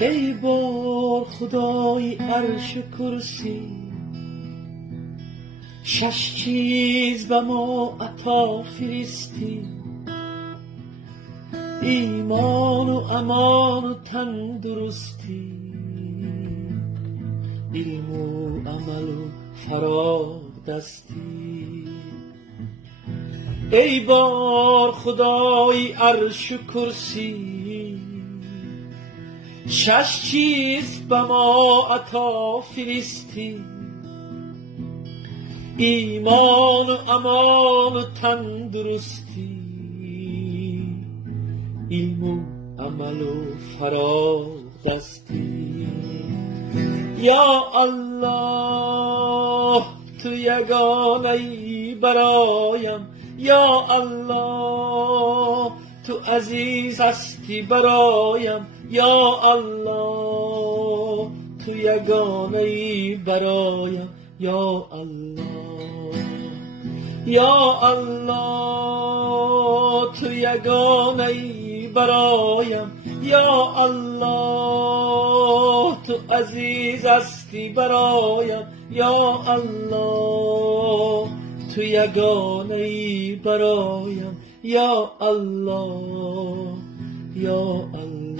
ای بار خدای عرش و کرسی، شش چیز به ما عطا فرستی، ایمان و امان و تندرستی، علم و عمل و فراغ دستی. ای بار خدای عرش و کرسی، شش چیز به ما عطا فرستی، ایمان و امان و تندرستی، علم و عمل و فراغ دستی. یا الله تو یگانه‌ای برایم، یا الله تو عزیز هستی برایم، یا الله تو یگانه‌ای برایم، یا الله، یا الله تو یگانه‌ای برایم، یا الله تو عزیز هستی برایم، یا الله تو یگانه‌ای برایم، یا الله، یا الله.